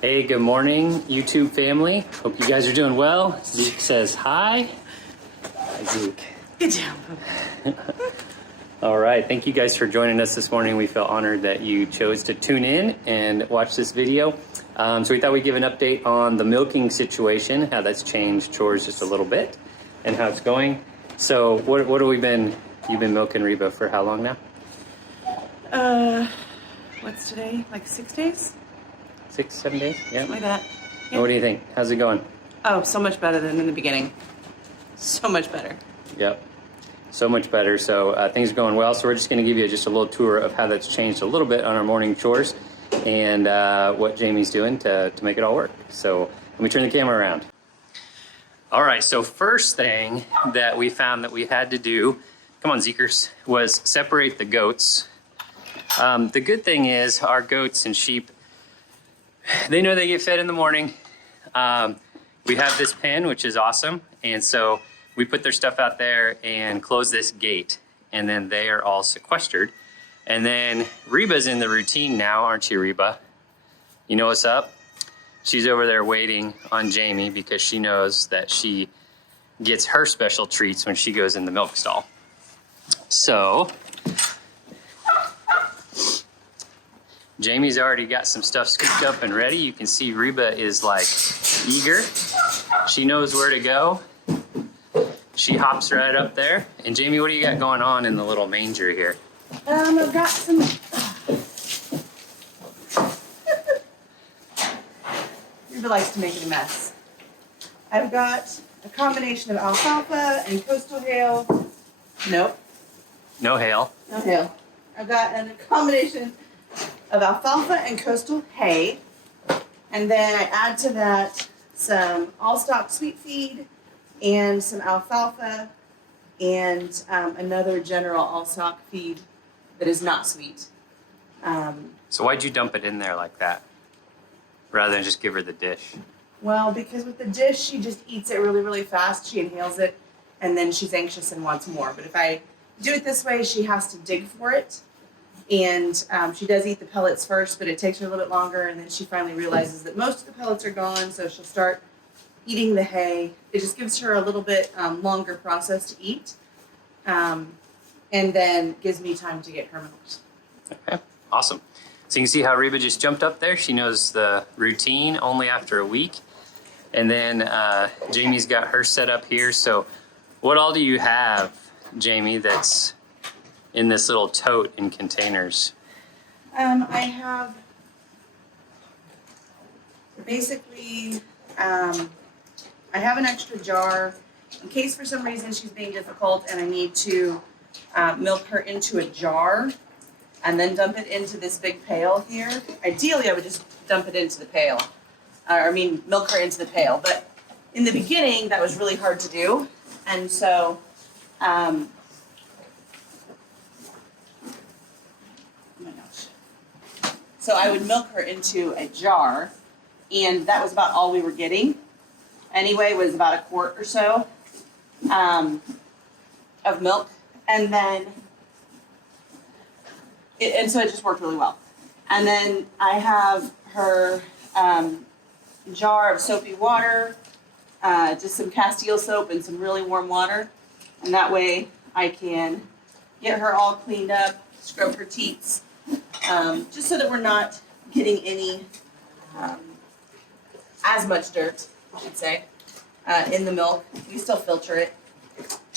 Hey, good morning, YouTube family. Hope you guys are doing well. Zeke says hi. Hi, Zeke. Good job. All right, thank you guys for joining us this morning. We feel honored that you chose to tune in and watch this video. So we thought we'd give an update on the milking situation, how that's changed chores just a little bit, and how it's going. So what have we been? You've been milking Reba for how long now? What's today? Like 6 days? 6, 7 days? Yeah. Something like that. What do you think? How's it going? Oh, so much better than in the beginning. So much better. Yep. So much better. So things are going well. So we're just going to give you just a little tour of how that's changed a little bit on our morning chores and what Jamie's doing to make it all work. So let me turn the camera around. All right. So first thing that we found that we had to do, come on Zekers, was separate the goats. The good thing is our goats and sheep, they know they get fed in the morning. We have this pen, which is awesome. And so we put their stuff out there and close this gate, and then they are all sequestered. And then Reba's in the routine now, aren't you, Reba? You know what's up? She's over there waiting on Jamie because she knows that she gets her special treats when she goes in the milk stall. So Jamie's already got some stuff scooped up and ready. You can see Reba is like eager. She knows where to go. She hops right up there. And Jamie, what do you got going on in the little manger here? I've got some... Reba likes to make it a mess. I've got a combination of alfalfa and coastal hail. Nope. No hail. No hail. I've got a combination of alfalfa and coastal hay. And then I add to that some all-stock sweet feed and some alfalfa and another general all-stock feed that is not sweet. So why'd you dump it in there like that rather than just give her the dish? Well, because with the dish, she just eats it really, really fast. She inhales it, and then she's anxious and wants more. But if I do it this way, she has to dig for it. And she does eat the pellets first, but it takes her a little bit longer, and then she finally realizes that most of the pellets are gone, so she'll start eating the hay. It just gives her a little bit longer process to eat, and then gives me time to get her milked. Okay, awesome. So you can see how Reba just jumped up there. She knows the routine only after a week. And then Jamie's got her set up here. So what all do you have, Jamie, that's in this little tote in containers? I have basically, I have an extra jar in case for some reason she's being difficult and I need to milk her into a jar and then dump it into this big pail here. Ideally, I would just dump it into the pail, milk her into the pail. But in the beginning, that was really hard to do. And so, oh my gosh. So I would milk her into a jar, and that was about all we were getting. Anyway, was about a quart or so of milk, and then so it just worked really well. And then I have her jar of soapy water, just some Castile soap and some really warm water, and that way I can get her all cleaned up, scrub her teats, just so that we're not getting any as much dirt, I should say, in the milk. We still filter it.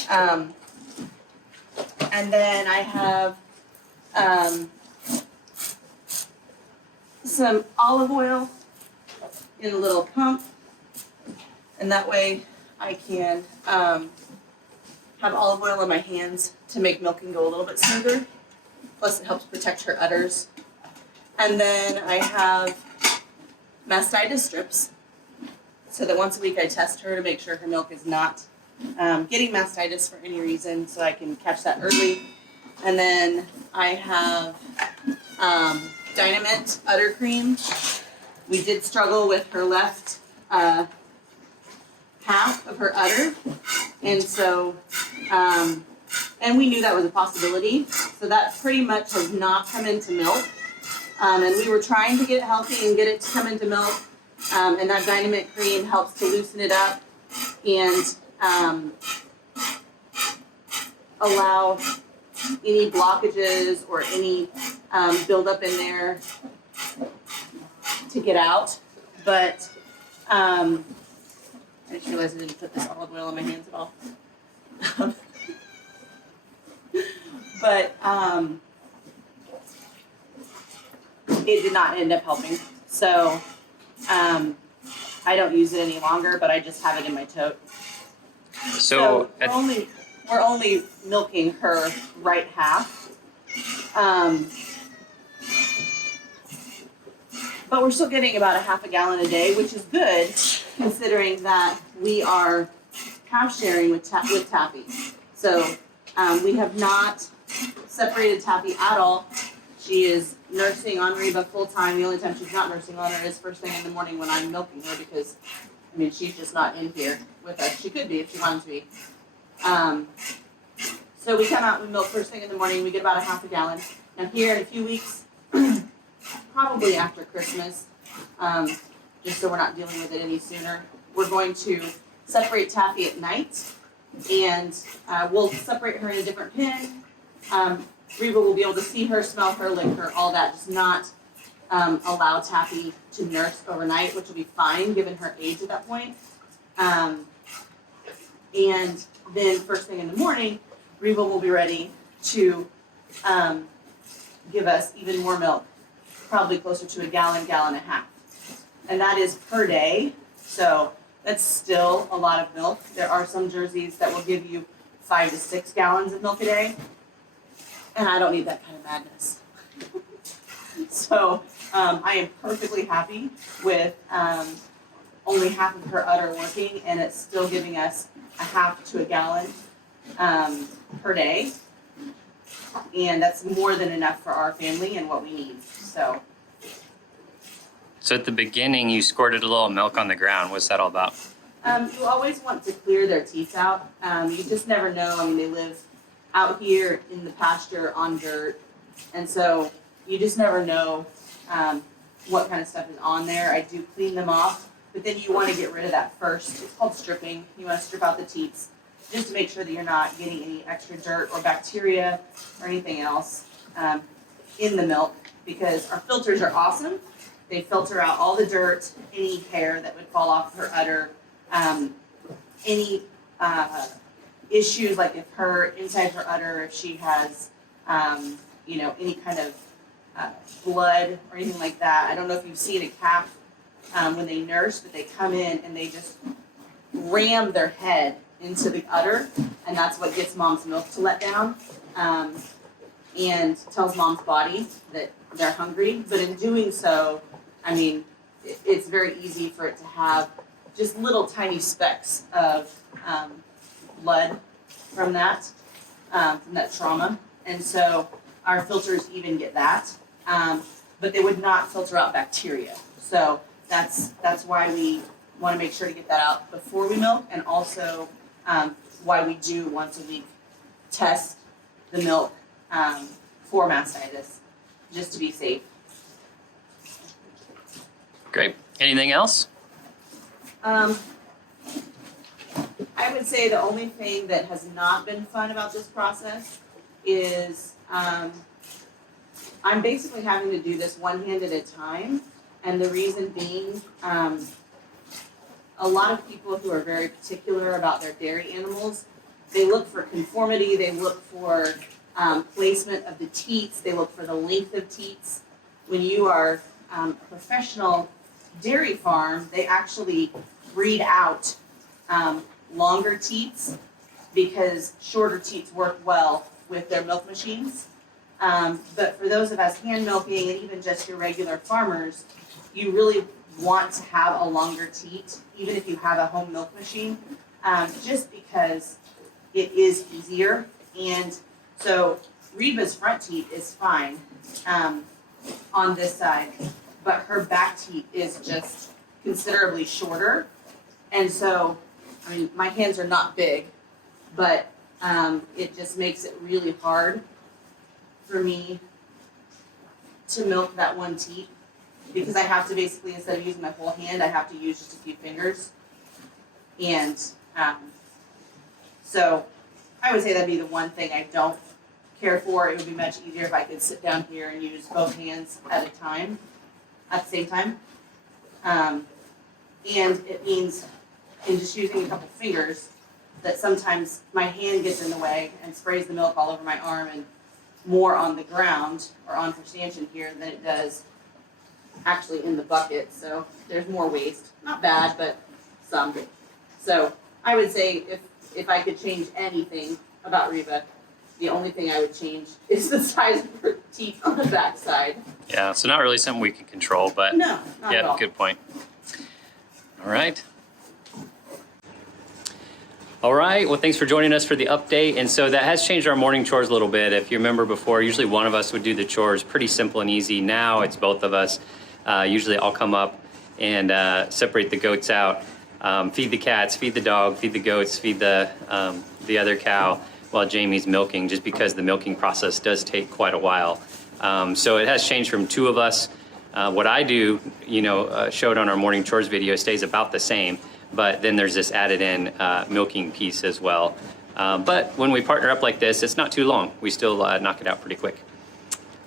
And then I have some olive oil in a little pump, and that way I can have olive oil in my hands to make milking go a little bit smoother. Plus it helps protect her udders. And then I have mastitis strips, so that once a week I test her to make sure her milk is not getting mastitis for any reason, so I can catch that early. And then I have Dynamint udder cream. We did struggle with her left half of her udder, and so and we knew that was a possibility, so that pretty much has not come into milk. And we were trying to get it healthy and get it to come into milk, And that Dynamit cream helps to loosen it up and allow any blockages or any buildup in there to get out. But I just realized I didn't put this olive oil on my hands at all. But it did not end up helping. So I don't use it any longer, but I just have it in my tote. So We're only milking her right half. But we're still getting about a half a gallon a day, which is good considering that we are half sharing with Taffy. So we have not separated Taffy at all. She is nursing on Reba full time. The only time she's not nursing on her is first thing in the morning when I'm milking her because, I mean, she's just not in here with us. She could be if she wanted to be. So we come out and we milk first thing in the morning. We get about a half a gallon. Now here in a few weeks, probably after Christmas, just so we're not dealing with it any sooner, we're going to separate Taffy at night, and we'll separate her in a different pen. Reba will be able to see her, smell her, lick her, all that. Just not allow Taffy to nurse overnight, which will be fine given her age at that point. And then first thing in the morning, Reba will be ready to give us even more milk, probably closer to a gallon, gallon and a half. And that is per day, so that's still a lot of milk. There are some jerseys that will give you 5 to 6 gallons of milk a day, and I don't need that kind of madness. So I am perfectly happy with only half of her udder working, and it's still giving us a half to a gallon per day. And that's more than enough for our family and what we need. So at the beginning, you squirted a little milk on the ground. What's that all about? you always want to clear their teeth out. You just never know. I mean, they live out here in the pasture on dirt, and so you just never know what kind of stuff is on there. I do clean them off, but then you want to get rid of that first. It's called stripping. You want to strip out the teats just to make sure that you're not getting any extra dirt or bacteria or anything else in the milk, because our filters are awesome. They filter out all the dirt, any hair that would fall off her udder, any issues like if her inside her udder, if she has any kind of blood or anything like that. I don't know if you've seen a calf when they nurse, but they come in and they just ram their head into the udder, and that's what gets mom's milk to let down and tells mom's body that they're hungry. But in doing so, I mean, it's very easy for it to have just little tiny specks of blood from that trauma. And so our filters even get that, but they would not filter out bacteria. So that's why we want to make sure to get that out before we milk, and also why we do once a week test the milk for mastitis, just to be safe. Great. Anything else? I would say the only thing that has not been fun about this process is I'm basically having to do this one hand at a time, and the reason being a lot of people who are very particular about their dairy animals, they look for conformity, they look for placement of the teats, they look for the length of teats. When you are a professional dairy farm, they actually breed out longer teats because shorter teats work well with their milk machines. But for those of us hand milking and even just your regular farmers, you really want to have a longer teat, even if you have a home milk machine, just because it is easier. And so Reba's front teat is fine on this side, but her back teat is just considerably shorter. And so, I mean, my hands are not big, but it just makes it really hard for me to milk that one teat. because I have to basically, instead of using my whole hand, I have to use just a few fingers. And so I would say that'd be the one thing I don't care for. It would be much easier if I could sit down here and use both hands at the same time. And it means in just using a couple fingers that sometimes my hand gets in the way and sprays the milk all over my arm and more on the ground or on for stanchion here than it does actually in the bucket. So there's more waste. Not bad, but some. So I would say if I could change anything about Reba, the only thing I would change is the size of her teeth on the back side. Yeah, so not really something we can control, but No, not at yeah, all. good point. All right. All right, well, thanks for joining us for the update. And so that has changed our morning chores a little bit. If you remember before, usually one of us would do the chores, pretty simple and easy. Now it's both of us. Usually I'll come up and separate the goats out, feed the cats, feed the dog, feed the goats, feed the other cow while Jamie's milking, just because the milking process does take quite a while. So it has changed from two of us. What I do, showed on our morning chores video stays about the same. But then there's this added in milking piece as well. But when we partner up like this, it's not too long. We still knock it out pretty quick.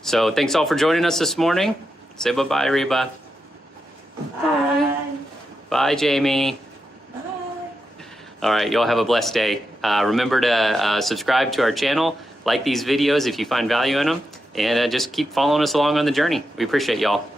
So thanks all for joining us this morning. Say bye-bye, Reba. Bye. Bye, Jamie. Bye. All right, y'all have a blessed day. Remember to subscribe to our channel, like these videos if you find value in them, and just keep following us along on the journey. We appreciate y'all.